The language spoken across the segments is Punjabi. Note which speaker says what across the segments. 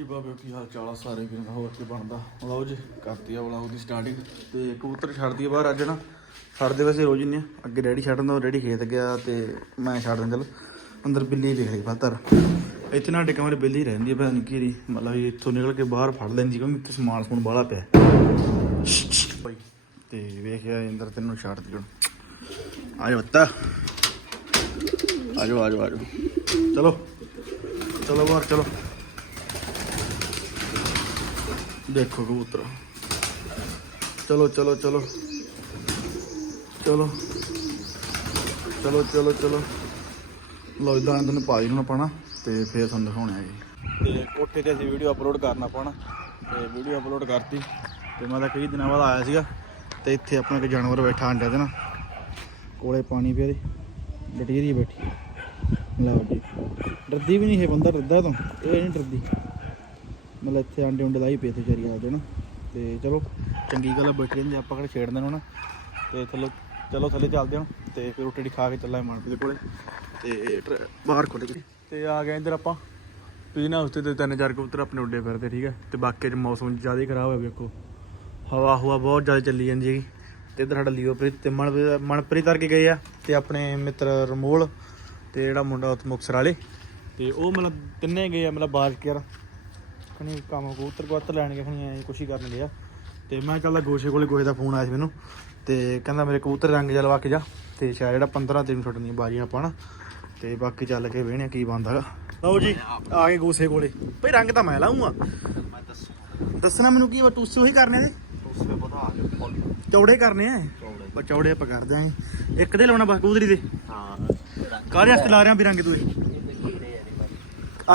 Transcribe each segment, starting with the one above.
Speaker 1: ਜੀ ਬਾਬੇ, ਕੀ ਹਾਲ ਚਾਲ ਆ? ਸਾਰੇ ਵੀਰਾਂ ਦਾ ਹੋਰ ਕੀ ਬਣਦਾ। ਲਓ ਜੀ, ਕਰਤੀ ਆ ਵਲੌਗ ਦੀ ਸਟਾਰਟਿੰਗ ਤੇ ਕਬੂਤਰ ਛੱਡਦੀ ਆ ਬਾਹਰ ਅੱਜ ਨਾ। ਛੱਡਦੇ ਵੈਸੇ ਰੋਜ਼ ਹੀ ਅੱਗੇ ਡੈਡੀ ਛੱਡਣ ਦਾ ਡੈਡੀ ਖੇਤ ਗਿਆ ਤੇ ਮੈਂ ਛੱਡ ਦਿੰਦਾ। ਚਲ, ਅੰਦਰ ਬਿੱਲੀ ਦੇਖ ਲਈ ਫਤਰ ਇੱਥੇ ਨਾ ਕਮਰੇ ਬਿੱਲੀ ਰਹਿੰਦੀ ਆ ਪਤਾ ਨਹੀਂ ਕੀ ਮਤਲਬ ਇੱਥੋਂ ਨਿਕਲ ਕੇ ਬਾਹਰ ਫੜ ਲੈਂਦੀ ਕਿਉਂਕਿ ਇੱਥੇ ਸਮਾਨ ਸਮੂਨ ਬਾਹਲਾ ਪਿਆ। ਭਾਈ ਤੇ ਵੇਖਿਆ ਅੰਦਰ ਤੈਨੂੰ ਛੱਡ ਦਿਓ ਆਜੋ ਬੱਤਾ। ਆਜੋ ਆਜੋ ਆਜੋ। ਚਲੋ ਚਲੋ ਬਾਹਰ, ਚਲੋ। ਦੇਖੋ ਕਬੂਤਰ। ਚਲੋ ਚਲੋ ਚਲੋ। ਚਲੋ। ਚਲੋ ਚਲੋ ਚਲੋ। ਲੋ ਇਦਾਂ ਅੰਦਰ ਪਾ ਨੂੰ ਪਾਣਾ ਤੇ ਫੇਰ ਤੁਹਾਨੂੰ ਦਿਖਾਉਣੇ ਆ ਜੀ ਤੇ ਕੋਠੇ ਤੇ ਅਸੀਂ ਵੀਡੀਓ ਅਪਲੋਡ ਕਰਨਾ ਪਾਣਾ ਤੇ ਵੀਡੀਓ ਅਪਲੋਡ ਕਰਤੀ। ਤੇ ਮੈਂ ਤਾਂ ਕਈ ਦਿਨਾਂ ਬਾਅਦ ਆਇਆ ਸੀਗਾ ਤੇ ਇੱਥੇ ਆਪਣਾ ਇੱਕ ਜਾਨਵਰ ਬੈਠਾ ਅੰਡਿਆ ਦੇ ਨਾ ਕੋਲੇ ਪਾਣੀ ਪਿਆ ਦੇ ਡਟੀ ਦੀ ਬੈਠੀ। ਲਓ ਜੀ। ਡਰਦੀ ਵੀ ਨਹੀਂ ਇਹ ਬੰਦਾ ਡਰਦਾ ਤਾਂ। ਇਹ ਨਹੀਂ ਡਰਦੀ। ਮਤਲਬ ਇੱਥੇ ਆਂਡੇ ਉਂਡੇ ਲਾਈ ਪਏ ਤੇ ਵਿਚਾਰੀ ਆਪਦੇ ਨਾ ਤੇ ਚਲੋ, ਚੰਗੀ ਗੱਲ ਆ ਬੈਠੀ ਜਾਂਦੀ ਆਪਾਂ ਕਿਹੜਾ ਛੇੜਦੇ ਨੂੰ ਨਾ, ਤੇ ਥੱਲੇ, ਚਲੋ ਥੱਲੇ ਚੱਲਦੇ ਹਾਂ ਤੇ ਫਿਰ ਰੋਟੀ ਖਾ ਕੇ ਚੱਲਾਂਗੇ ਮਨਪ੍ਰੀਤ ਕੋਲੇ। ਤੇ ਟਰ- ਬਾਹਰ ਖੁੱਲ ਗਈ ਤੇ ਆ ਗਏ ਇੱਧਰ ਆਪਾਂ। ਵੀ ਨਾ ਉਸ ਤੇ ਤਿੰਨ ਚਾਰ ਕਬੂਤਰ ਆਪਣੇ ਉੱਡੇ ਫਿਰਦੇ, ਠੀਕ ਹੈ ਤੇ ਬਾਕੀ 'ਚ ਮੌਸਮ ਜ਼ਿਆਦਾ ਹੀ ਖਰਾਬ ਹੈ ਵੇਖੋ। ਹਵਾ ਹਵਾ ਬਹੁਤ ਜ਼ਿਆਦਾ ਚੱਲੀ ਜਾਂਦੀ ਹੈਗੀ। ਤੇ ਇੱਧਰ ਸਾਡਾ ਲਿਓਪ੍ਰੀਤ ਤੇ ਮਨਪ੍ਰੀਤ ਮਨਪ੍ਰੀਤ ਕਰਕੇ ਗਏ ਆ, ਤੇ ਆਪਣੇ ਮਿੱਤਰ ਰਮੋਲ ਤੇ ਜਿਹੜਾ ਮੁੰਡਾ ਉੱਥੇ ਮੁਕਸਰ ਵਾਲੇ। ਤੇ ਉਹ ਮਤਲਬ ਤਿੰਨੇ ਗਏ ਆ, ਮਤਲਬ ਬਾਜ ਕੇ ਖਣੀ ਕੰਮ ਕਬੂਤਰ ਕਬੂਤਰ ਲੈਣ ਗਏ ਖਣੀ ਐ ਕੁਛ ਹੀ ਕਰਨ ਗਿਆ ਤੇ ਮੈਂ ਚੱਲਦਾ ਗੋਸ਼ੇ ਕੋਲੇ ਗੋਸ਼ੇ ਦਾ ਫੋਨ ਆਇਆ ਸੀ ਮੈਨੂੰ ਤੇ ਕਹਿੰਦਾ ਮੇਰੇ ਕਬੂਤਰ ਰੰਗ ਜਲਵਾ ਕੇ ਜਾ ਤੇ ਸ਼ਾਇਦ ਜਿਹੜਾ 15 ਤਰੀਕ ਨੂੰ ਛੱਡਣੀ ਬਾਜੀਆਂ ਆਪਾਂ ਨਾ ਤੇ ਬਾਕੀ ਚੱਲ ਕੇ ਵੇਹਣੇ ਕੀ ਬੰਦਾ ਲਓ ਜੀ ਆ ਗਏ ਗੋਸ਼ੇ ਕੋਲੇ। ਭਈ ਰੰਗ ਤਾਂ ਮੈਂ ਲਾਉਂਗਾ ਦੱਸਣਾ ਮੈਨੂੰ ਕੀ ਟੂਸੇ ਉਹੀ ਕਰਨੇ ਦੇ
Speaker 2: ਆ ਗਿਆ ਫੁੱਲ।
Speaker 1: ਚੌੜੇ ਕਰਨੇ ਆ? ਪਰ ਚੌੜੇ ਆਪਾਂ ਕਰ ਦਿਆਂਗੇ ਇੱਕ ਦੇ ਲਾਉਣਾ ਬਸ ਕਬੂਤਰੀ ਦੇ।
Speaker 2: ਹਾਂ।
Speaker 1: ਕਾਹਦੇ ਵਾਸਤੇ ਲਾ ਰਿਆਂ ਵੀ ਰੰਗ ਤੂੰ
Speaker 2: ਆ ਨੇ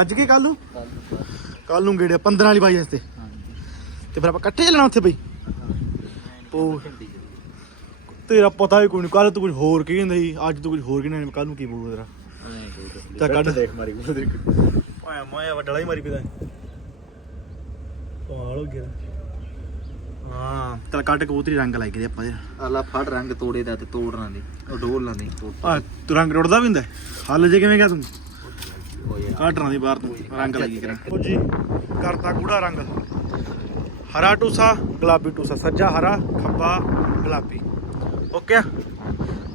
Speaker 1: ਅੱਜ ਕੀ ਕੱਲ ਨੂੰ?
Speaker 2: ਕੱਲ ਨੂੰ
Speaker 1: ਕੱਲ ਗੇੜੇ 15 ਵਾਲੀ ਬਾਈ ਵਾਸਤੇ। ਤੇ ਫਿਰ ਆਪਾਂ ਇਕੱਠੇ ਚੱਲਣਾ ਉੱਥੇ ਬਈ? ਉਹ ਤੇਰਾ ਪਤਾ ਹੀ ਕੋਈ ਨਹੀਂ ਕੱਲ ਤੂੰ ਕੁਝ ਹੋਰ ਕੀ ਕਹਿੰਦਾ ਸੀ ਅੱਜ ਤੂੰ ਕੁਝ ਹੋਰ ਕਹਿੰਦਾ ਕੱਲ ਨੂੰ ਕੀ ਬੋਲੂ ਤੇਰਾ? ਤਾਂ ਕੱਢ।
Speaker 2: ਦੇਖ ਮਾਰੀ ਉਹ ਦੇਖ
Speaker 1: ਓਏ ਮਾਇਆ ਵੱਡਲਾ ਹੀ ਮਾਰੀ ਪਿਆ ਕਮਾਲ ਹੋ ਗਿਆ। ਹਾਂ ਤਲ ਕੱਢ ਕਬੂਤਰੀ ਰੰਗ ਲਾਈ ਗਏ ਆਪਾਂ
Speaker 2: ਆਲਾ ਫੜ ਰੰਗ ਤੋੜੇ ਦਾ ਤੇ ਤੋੜਨਾ ਨਹੀਂ ਉਹ ਡੋਲਣਾ ਨਹੀਂ।
Speaker 1: ਆ ਤੂੰ ਰੰਗ ਰੁੜਦਾ ਵੀ ਹੁੰਦਾ? ਹੱਲ ਜੇ ਕਿਵੇਂ ਗਿਆ ਤੂੰ? ਕਾਟਰਾਂ ਦੀ ਬਾਹਰ ਤੂੰ ਰੰਗ ਲਾਈ ਕਰਾਂ। ਉਹ ਜੀ ਕਰਤਾ ਗੂੜਾ ਰੰਗ। ਹਰਾ ਟੂਸਾ ਗੁਲਾਬੀ ਟੂਸਾ। ਸੱਜਾ ਹਰਾ ਖੱਬਾ ਗੁਲਾਬੀ। ਓਕੇ?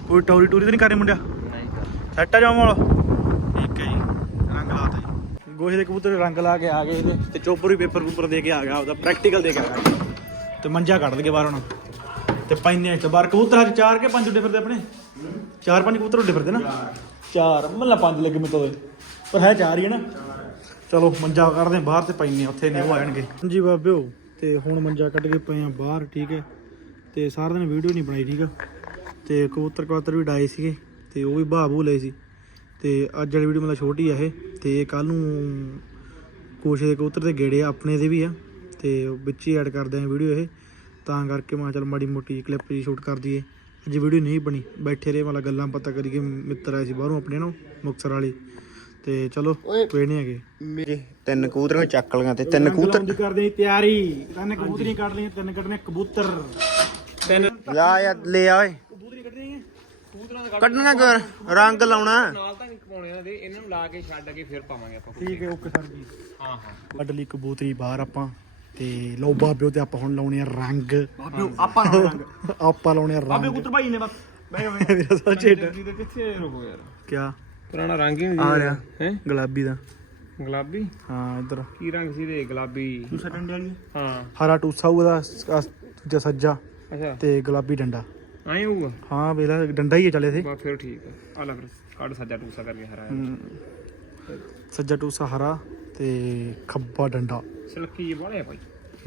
Speaker 1: ਕੋਈ ਟੌਰੀ ਟੂਰੀ ਤਾਂ ਨਹੀਂ ਕਰਨੀ ਮੁੰਡਿਆ?
Speaker 2: ਨਹੀਂ ਕਰ
Speaker 1: ਸੈੱਟ ਆ ਜਾਵਾਂ ਠੀਕ ਹੈ ਜੀ ਰੰਗ ਲਾਤਾ ਜੀ। ਗੋਹੇ ਦੇ ਕਬੂਤਰ ਰੰਗ ਲਾ ਕੇ ਆ ਗਏ ਇਹਦੇ ਤੇ ਚੋਪਰ ਵੀ ਪੇਪਰ ਪੂਪਰ ਦੇ ਕੇ ਆ ਗਿਆ ਉਹਦਾ ਪ੍ਰੈਕਟੀਕਲ ਦੇ ਕੇ ਆ ਗਿਆ। ਤੇ ਮੰਜਾ ਕੱਢ ਲਗੇ ਬਾਹਰ ਹੁਣ। ਤੇ ਪੈਨੇ ਚ ਬਾਹਰ। ਕਬੂਤਰ ਅੱਜ ਚਾਰ ਕੇ ਪੰਜ ਉੱਡੇ ਫਿਰਦੇ ਆਪਣੇ? ਚਾਰ ਪੰਜ ਕਬੂਤਰ ਉੱਡੇ ਫਿਰਦੇ ਨਾ? ਚਾਰ। ਮੱਲਾ ਪੰਜ ਲੱਗੇ ਤਾਂ। ਪਰ ਹੈ ਚਾਰ ਹੀ ਹੈ ਨਾ। ਚਲੋ ਮੰਜਾ ਕੱਢਦੇ ਹਾਂ ਬਾਹਰ ਤੇ ਪੈਨੇ ਉੱਥੇ ਨੇ ਉਹ ਆਣਗੇ ਹਾਂਜੀ ਬਾਬਿਓ ਤੇ ਹੁਣ ਮੰਜਾ ਕੱਢ ਕੇ ਪਏ ਆ ਬਾਹਰ ਠੀਕ ਹੈ। ਤੇ ਸਾਰਾ ਦਿਨ ਵੀਡੀਓ ਨਹੀਂ ਬਣਾਈ ਠੀਕ ਆ। ਤੇ ਕਬੂਤਰ ਕਬੂਤਰ ਵੀ ਡਾਏ ਸੀਗੇ ਤੇ ਉਹ ਵੀ ਬਾਬੂ ਲਏ ਸੀ। ਤੇ ਅੱਜ ਵਾਲੀ ਵੀਡੀਓ ਮਤਲਬ ਛੋਟੀ ਆ ਇਹ। ਤੇ ਕੱਲ ਨੂੰ ਕੋਸ਼ੇ ਦੇ ਕਬੂਤਰ ਦੇ ਗੇੜੇ ਆ, ਆਪਣੇ ਦੇ ਵੀ ਆ। ਤੇ ਵਿੱਚ ਹੀ ਐਡ ਕਰਦੇ ਆ ਵੀਡੀਓ ਇਹ। ਤਾਂ ਕਰਕੇ ਮੈਂ ਕਿਹਾ ਚੱਲ ਮਾੜੀ ਮੋਟੀ ਕਲਿੱਪ ਜੀ ਸ਼ੂਟ ਕਰ ਦਈਏ। ਅੱਜ ਵੀਡੀਓ ਨਹੀਂ ਬਣੀ। ਬੈਠੇ ਰਹੇ ਮਤਲਬ ਗੱਲਾਂ ਪਤਾ ਕਰੀਏ। ਮਿੱਤਰ ਆਏ ਸੀ ਬਾਹਰੋਂ ਆਪਣੇ ਨੂੰ ਮੁਕਤਸਰ ਵਾਲੇ। ਤੇ ਚਲੋ ਕੋਈ ਨਹੀਂ ਹੈਗੇ।
Speaker 2: ਮੇਰੇ ਤਿੰਨ ਕਬੂਤਰਾਂ ਚੱਕ ਲੀਆਂ ਤੇ ਤਿੰਨ
Speaker 1: ਕਬੂਤਰ ਕਰਦੇ ਆ ਤਿਆਰੀ। ਤਿੰਨ ਕਬੂਤਰੀਆਂ ਕੱਢ ਲਈਆਂ ਤਿੰਨ ਕੱਢਣੇ ਕਬੂਤਰ। ਤਿੰਨ
Speaker 2: ਜਾ ਯਾਰ ਲੈ ਆ ਓਏ।
Speaker 1: ਕਬੂਤਰੀ ਕੱਢਣੀ ਹੈ?
Speaker 2: ਕੱਢਣਾ ਰੰਗ ਲਾਉਣਾ।
Speaker 3: ਨਾਲ ਤਾਂ ਪਾਉਣੇ ਇਹਨਾਂ ਦੇ ਇਹਨਾਂ ਨੂੰ ਲਾ ਕੇ ਛੱਡ ਕੇ ਫਿਰ ਪਾਵਾਂਗੇ ਆਪਾਂ
Speaker 1: ਠੀਕ ਹੈ ਓਕੇ ਸਰ ਜੀ।
Speaker 3: ਹਾਂ ਹਾਂ।
Speaker 1: ਕੱਢ ਲਈ ਕਬੂਤਰੀ ਬਾਹਰ ਆਪਾਂ ਤੇ ਲੋ ਬਾਬਿਓ ਤੇ ਆਪਾਂ ਹੁਣ ਲਾਉਣੇ ਆ ਰੰਗ।
Speaker 2: ਆਪਾਂ ਰੰਗ।
Speaker 1: ਆਪਾਂ ਲਾਉਣੇ ਆ ਰੰਗ।
Speaker 2: ਕਬੂਤਰ ਭਾਈ ਨੇ ਬਸ।
Speaker 1: ਮੇਰਾ ਸੱਚੇ
Speaker 3: ਕਿੱਥੇ ਰੁਕੋ ਯਾਰ?
Speaker 1: ਕਿਆ?
Speaker 3: ਪੁਰਾਣਾ ਰੰਗ ਹੀ ਨਹੀਂ
Speaker 1: ਆ ਰਿਹਾ।
Speaker 3: ਹੈ?
Speaker 1: ਗੁਲਾਬੀ ਦਾ।
Speaker 3: ਗੁਲਾਬੀ?
Speaker 1: ਹਾਂ ਇੱਧਰ।
Speaker 3: ਕੀ ਰੰਗ ਸੀ ਦੇ ਗੁਲਾਬੀ।
Speaker 1: ਦੂਸਰਾ ਡੰਡੇ ਵਾਲੀ?
Speaker 3: ਹਾਂ।
Speaker 1: ਹਰਾ ਟੂਸਾ ਉਹਦਾ ਦੂਜਾ ਸੱਜਾ
Speaker 3: ਅੱਛਾ।
Speaker 1: ਤੇ ਗੁਲਾਬੀ ਡੰਡਾ।
Speaker 3: ਐਂ ਹੋਊਗਾ?
Speaker 1: ਹਾਂ ਵੇਲਾ ਡੰਡਾ ਹੀ ਹੈ ਚੱਲੇ ਸੀ
Speaker 3: ਬਾ ਫਿਰ ਠੀਕ ਆ। ਲੈ ਫਿਰ ਕੱਢ ਸੱਜਾ ਟੂਸਾ ਕਰਕੇ ਹਰਾ
Speaker 1: ਸੱਜਾ ਟੂਸਾ ਹਰਾ ਤੇ ਖੱਬਾ ਡੰਡਾ।
Speaker 3: ਸਿਲਕੀ ਜੀ ਵਾਲੇ ਭਾਈ।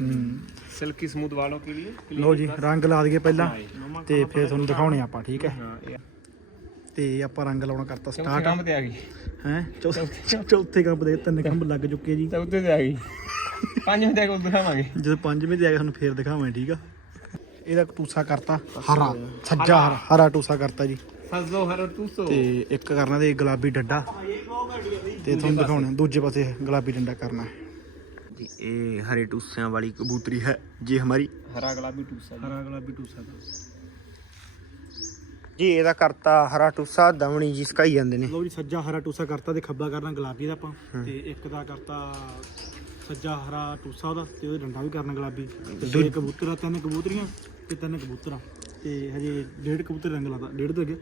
Speaker 1: ਹੂੰ।
Speaker 3: ਸਿਲਕੀ ਸਮੂਥ ਵਾਲੋਂ ਕੇ ਲਈ।
Speaker 1: ਲੋ ਜੀ ਰੰਗ ਲਾ ਦਈਏ ਪਹਿਲਾਂ ਤੇ ਫਿਰ ਤੁਹਾਨੂੰ ਦਿਖਾਉਣੇ ਆਪਾਂ ਠੀਕ ਹੈ?
Speaker 3: ਹਾਂ ਇਹ
Speaker 1: ਤੇ ਆਪਾਂ ਰੰਗ ਲਾਉਣਾ ਕਰਤਾ ਸਟਾਰਟ
Speaker 3: ਕੰਮ ਤੇ ਆ ਗਈ।
Speaker 1: ਹੈ? ਚੌਥੇ ਕੰਮ ਦੇ ਤਿੰਨ ਕੰਮ ਲੱਗ ਚੁੱਕੇ ਜੀ।
Speaker 3: ਚੌਥੇ ਤੇ ਆ ਗਈ। ਪੰਜ ਮਿੰਟ ਕੋਲ ਦਿਖਾਵਾਂਗੇ।
Speaker 1: ਜਦੋਂ ਪੰਜਵੇਂ ਤੇ ਆ ਗਿਆ ਤੁਹਾਨੂੰ ਫੇਰ ਦਿਖਾਵਾਂ ਠੀਕ ਆ? ਇਹਦਾ ਟੂਸਾ ਕਰਤਾ ਹਰਾ ਸੱਜਾ ਹਰਾ ਹਰਾ ਟੂਸਾ ਕਰਤਾ ਜੀ।
Speaker 3: ਸੱਜੋ ਹਰ ਟੂਸੋ।
Speaker 1: ਤੇ ਇੱਕ ਕਰਨਾ ਤੇ ਗੁਲਾਬੀ ਡੰਡਾ। ਤੇ ਤੁਹਾਨੂੰ ਦਿਖਾਉਣਾ ਦੂਜੇ ਪਾਸੇ ਗੁਲਾਬੀ ਡੰਡਾ ਕਰਨਾ
Speaker 2: ਜੀ ਇਹ ਹਰੇ ਟੂਸਿਆਂ ਵਾਲੀ ਕਬੂਤਰੀ ਹੈ ਜੀ ਹਮਾਰੀ।
Speaker 3: ਹਰਾ ਗੁਲਾਬੀ ਟੂਸਾ
Speaker 1: ਹਰਾ ਗੁਲਾਬੀ ਟੂਸਾ ਦਾ।
Speaker 2: ਜੀ ਇਹਦਾ ਕਰਤਾ ਹਰਾ ਟੂਸਾ ਦਵਣੀ ਜੀ ਸਕਾਈ ਜਾਂਦੇ ਨੇ।
Speaker 1: ਲਓ ਜੀ ਸੱਜਾ ਹਰਾ ਟੂਸਾ ਕਰਤਾ ਤੇ ਖੱਬਾ ਕਰਨਾ ਗੁਲਾਬੀ ਦਾ ਆਪਾਂ। ਤੇ ਇੱਕ ਦਾ ਕਰਤਾ ਸੱਜਾ ਹਰਾ ਟੂਸਾ ਉਹਦਾ ਤੇ ਉਹਦੇ ਡੰਡਾ ਵੀ ਕਰਨ ਗੁਲਾਬੀ। ਤੇ ਦੋ ਕਬੂਤਰ ਆ ਤਿੰਨ ਕਬੂਤਰੀਆਂ ਤੇ ਤਿੰਨ ਕਬੂਤਰ। ਆ ਤੇ ਹਜੇ ਡੇਢ ਕਬੂਤਰ ਰੰਗ ਲਾਦਾ ਡੇਢ ਤੋਂ ਅੱਗੇ।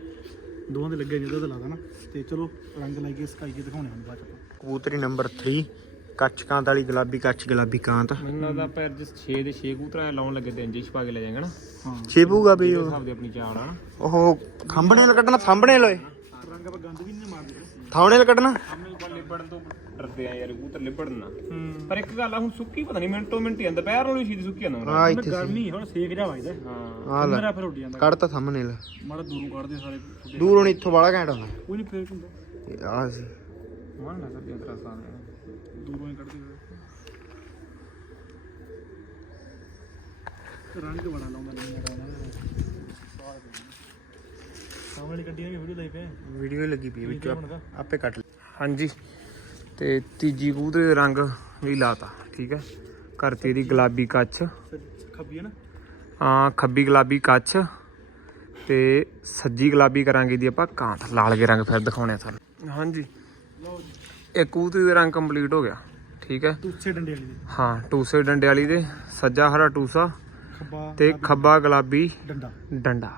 Speaker 1: ਦੋਵਾਂ ਦੇ ਲੱਗੇ ਜਿਹਦਾ ਤੇ ਲਾਦਾ ਨਾ। ਤੇ ਚਲੋ ਰੰਗ ਲਾਈਏ ਸਕਾਈ ਕੇ ਦਿਖਾਉਣੇ ਹੁਣ ਬਾਅਦ ਚ ਆਪਾਂ।
Speaker 2: ਕਬੂਤਰੀ ਨੰਬਰ 3 ਕੱਚ ਕਾਂਤ ਵਾਲੀ ਗੁਲਾਬੀ ਕੱਚ ਗੁਲਾਬੀ ਕਾਂਤ।
Speaker 3: ਮੈਨੂੰ ਲੱਗਦਾ ਪੈਰ ਜਿਸ 6 ਦੇ 6 ਕੂਤਰਾ ਲਾਉਣ ਲੱਗੇ ਤੇ ਇੰਜਿਸ਼ ਪਾ ਕੇ ਲੈ ਜਾਏਗਾ ਨਾ।
Speaker 1: ਹਾਂ।
Speaker 2: ਛੇਪੂਗਾ ਵੀ ਉਹ।
Speaker 3: ਹਿਸਾਬ ਦੀ ਆਪਣੀ ਚਾਲ ਆ ਨਾ।
Speaker 2: ਉਹ ਖੰਭਣੇ ਨਾਲ ਕੱਢਣਾ ਸਾਹਮਣੇ ਲੋਏ
Speaker 1: ਰੰਗ ਆਪਾਂ ਗੰਦ ਵੀ ਨਹੀਂ ਮਾਰਦੇ।
Speaker 2: ਥਾਵਣੇ ਨਾਲ ਕੱਢਣਾ।
Speaker 3: ਸਾਹਮਣੇ ਕੋਲ ਲਿਬੜਨ ਤੋਂ ਡਰਦੇ ਆ ਯਾਰ ਕੂਤਰ ਲਿਬੜਨ। ਨਾ
Speaker 1: ਹੂੰ।
Speaker 3: ਪਰ ਇੱਕ ਗੱਲ ਆ ਹੁਣ ਸੁੱਕੀ ਪਤਾ ਨਹੀਂ ਮਿੰਟੋ ਮਿੰਟ ਹੀ ਅੰਦਰ ਪੈਰ ਨੂੰ ਛੀਦੀ ਸੁੱਕੀ ਜਾਂਦਾ
Speaker 2: ਆ ਇੱਥੇ ਸੀ
Speaker 1: ਗਰਮੀ ਹੁਣ ਸੇਕ ਜਾ ਵੱਜਦਾ।
Speaker 3: ਹਾਂ।
Speaker 2: ਆ ਲੈ
Speaker 1: ਮੇਰਾ ਫਿਰ ਉੱਡ ਜਾਂਦਾ
Speaker 2: ਕੱਢਤਾ ਸਾਹਮਣੇ ਲਾ
Speaker 1: ਮਾੜਾ ਦੂਰੋਂ ਕੱਢਦੇ ਸਾਰੇ।
Speaker 2: ਦੂਰੋਂ ਨੀ ਇੱਥੋਂ ਵਾਲਾ ਘੈਂਟ ਹੁੰਦਾ।
Speaker 1: ਕੋਈ ਨਹੀਂ ਫੇਰ ਹੁੰਦਾ?
Speaker 2: ਆ ਸੀ
Speaker 3: ਮਨ ਨਾ ਕਰਦੀ ਅੰਦਰ ਸਾਹਮਣੇ।
Speaker 1: ਦੂਰੋਂ ਹੀ ਕੱਢਦੇ ਫਿਰ ਰੰਗ ਬੜਾ ਲਾਉਂਦਾ ਨਹੀਂ ਆ ਸਾਹਮਣੇ ਵਾਲੀ ਗੱਡੀਆਂ ਵੀ ਵੀਡੀਓ ਲਈ ਪਏ
Speaker 2: ਵੀਡੀਓ ਲੱਗੀ ਪਈ ਵਿੱਚ ਆਪੇ ਕੱਟ ਲੈ
Speaker 3: ਹਾਂਜੀ। ਤੇ ਤੀਜੀ ਦੇ ਰੰਗ ਵੀ ਲਾਤਾ ਠੀਕ ਹੈ ਕਰਤੀ ਇਹਦੀ ਗੁਲਾਬੀ ਕੱਚ।
Speaker 1: ਖੱਬੀ ਹੈ ਨਾ?
Speaker 3: ਹਾਂ ਖੱਬੀ ਗੁਲਾਬੀ ਕੱਚ ਤੇ ਸੱਜੀ ਗੁਲਾਬੀ ਕਰਾਂਗੇ ਦੀ ਆਪਾਂ ਕਾਂਤ ਲਾਲ ਕੇ ਰੰਗ ਫਿਰ ਦਿਖਾਉਣੇ ਆ ਤੁਹਾਨੂੰ। ਹਾਂਜੀ।
Speaker 1: ਲਓ ਜੀ।
Speaker 3: ਇਹ ਕਬੂਤਰੀ ਦੇ ਰੰਗ ਕੰਪਲੀਟ ਹੋ ਗਿਆ ਠੀਕ ਹੈ?
Speaker 1: ਤੂਸੇ ਡੰਡੇ ਵਾਲੀ ਦੇ।
Speaker 3: ਹਾਂ ਟੂਸੇ ਡੰਡੇ ਵਾਲੀ ਦੇ ਸੱਜਾ ਹਰਾ ਟੂਸਾ
Speaker 1: ਖੱਬਾ
Speaker 3: ਤੇ ਖੱਬਾ ਗੁਲਾਬੀ
Speaker 1: ਡੰਡਾ।
Speaker 3: ਡੰਡਾ।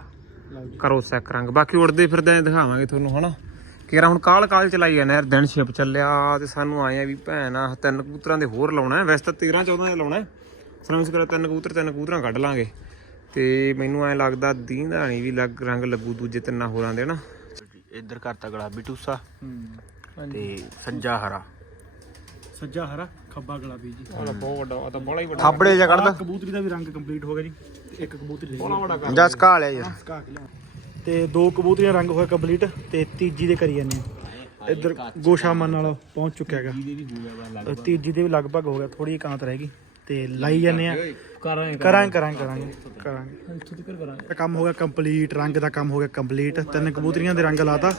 Speaker 3: ਕਰੋ ਸੈਕ ਰੰਗ। ਬਾਕੀ ਉੜਦੇ ਫਿਰਦੇ ਦਿਖਾਵਾਂਗੇ ਤੁਹਾਨੂੰ ਹਨਾ? ਕਿਹੜਾ ਹੁਣ ਕਾਲ ਕਾਲ ਚਲਾਈ ਜਾਂਦੇ ਯਾਰ ਦਿਨ ਛਿਪ ਚੱਲਿਆ ਤੇ ਸਾਨੂੰ ਆਏ ਆ ਵੀ ਭੈਣ ਆ ਤਿੰਨ ਕਬੂਤਰਾਂ ਦੇ ਹੋਰ ਲਾਉਣਾ ਹੈ। ਵੈਸੇ ਤਾਂ 13 14 ਦੇ ਲਾਉਣਾ ਹੈ। ਸਰਵਿਸ ਕਰਾ ਤਿੰਨ ਕਬੂਤਰ ਤਿੰਨ ਕਬੂਤਰਾਂ ਕੱਢ ਲਾਂਗੇ। ਤੇ ਮੈਨੂੰ ਐ ਲੱਗਦਾ ਦੀਂਦਾ ਨਹੀਂ ਵੀ ਲੱਗ ਰੰਗ ਲੱਗੂ ਦੂਜੇ ਤਿੰਨਾਂ ਹੋਰਾਂ ਦੇ ਨਾ
Speaker 2: ਇੱਧਰ ਕਰਤਾ ਗੁਲਾਬੀ ਟੂਸਾ।
Speaker 1: ਹੂੰ।
Speaker 2: ਤੇ ਸੱਜਾ ਹਰਾ।
Speaker 1: ਸੱਜਾ ਹਰਾ ਖੱਬਾ ਗੁਲਾਬੀ ਜੀ।
Speaker 3: ਉਹ ਬਹੁਤ ਵੱਡਾ ਉਹ ਤਾਂ ਬੜਾ ਹੀ ਵੱਡਾ।
Speaker 2: ਥਾਬੜੇ ਜਿਹਾ
Speaker 1: ਆਹ
Speaker 2: ਕੱਢਦਾ
Speaker 1: ਕਬੂਤਰੀ ਦਾ ਵੀ ਰੰਗ ਕੰਪਲੀਟ ਹੋ ਗਿਆ ਜੀ। ਤੇ ਇੱਕ ਕਬੂਤਰੀ
Speaker 3: ਬੜਾ ਵੱਡਾ ਕਰ
Speaker 2: ਜਸ ਕਾ ਲਿਆ ਯਾਰ
Speaker 1: ਸਕਾ ਕੇ ਲਿਆ। ਤੇ ਦੋ ਕਬੂਤਰੀਆਂ ਰੰਗ ਹੋਇਆ ਕੰਪਲੀਟ ਤੇ ਤੀਜੀ ਦੇ ਕਰੀ ਜਾਂਦੇ ਆ। ਇੱਧਰ ਗੋਸ਼ਾ ਮਨ ਨਾਲ ਪਹੁੰਚ ਚੁੱਕਿਆ ਹੈਗਾ। ਤੀਜੀ ਦੇ ਵੀ ਲਗਭਗ। ਹੋ ਗਿਆ ਥੋੜੀ ਕਾਂਤ ਰਹਿ ਗਈ। ਤੇ ਲਾਈ ਜਾਂਦੇ ਆ।
Speaker 3: ਕਰਾਂਗੇ
Speaker 1: ਕਰਾਂਗੇ। ਕਰਾਂਗੇ ਕਰਾਂਗੇ ਕਰਾਂਗੇ
Speaker 3: ਇੱਥੋਂ ਤੱਕ। ਕਰਾਂਗੇ।
Speaker 1: ਇਹ ਕੰਮ ਹੋ ਗਿਆ ਕੰਪਲੀਟ ਰੰਗ ਦਾ ਕੰਮ ਹੋ ਗਿਆ ਕੰਪਲੀਟ ਤਿੰਨ ਕਬੂਤਰੀਆਂ ਦੇ ਰੰਗ ਲਾਤਾ।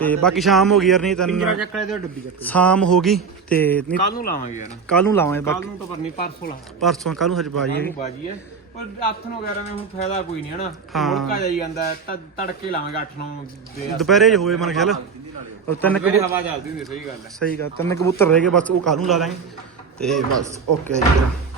Speaker 1: ਤੇ ਬਾਕੀ ਸ਼ਾਮ ਹੋ ਗਈ ਯਾਰ ਨਹੀਂ ਤਾਂ
Speaker 2: ਚੱਕਲੇ ਤੇ ਡੱਬੀ ਚੱਕ
Speaker 1: ਸ਼ਾਮ ਹੋ ਗਈ ਤੇ
Speaker 3: ਕੱਲ ਨੂੰ ਲਾਵਾਂਗੇ ਯਾਰ।
Speaker 1: ਕੱਲ ਨੂੰ ਲਾਵਾਂਗੇ
Speaker 3: ਕੱਲ
Speaker 1: ਬਾਕੀ।
Speaker 3: ਨੂੰ ਤਾਂ ਪਰ ਨਹੀਂ ਪਰਸੋਂ ਲਾਵਾਂਗੇ।
Speaker 1: ਪਰਸੋਂ ਕੱਲ ਨੂੰ ਬਾਜੀ
Speaker 3: ਬਾਜੀ ਹੈ। ਪਰ ਆਥਨ ਵਗੈਰਾ ਨੇ ਹੁਣ ਫਾਇਦਾ ਕੋਈ ਨਹੀਂ ਹਨਾ
Speaker 1: ਹਾਂ।
Speaker 3: ਮੁੜਕਾ ਜਾਈ ਜਾਂਦਾ ਹੈ, ਤਾਂ ਤੜਕੇ ਲਾਵਾਂਗੇ 8 9 ਦੇ
Speaker 1: ਦੁਪਹਿਰੇ ਜੇ ਹੋਵੇ ਮਨ ਖਿਆਲ। ਉਹ ਤਿੰਨ
Speaker 3: ਹਵਾ ਚੱਲਦੀ ਹੁੰਦੀ ਸਹੀ ਗੱਲ ਹੈ।
Speaker 1: ਸਹੀ ਗੱਲ ਤਿੰਨ ਕਬੂਤਰ ਰਹਿ ਗਏ ਬਸ ਉਹ ਕੱਲ ਨੂੰ ਲਾ ਦਾਂਗੇ। ਤੇ ਬਸ ਓਕੇ ਜੀ।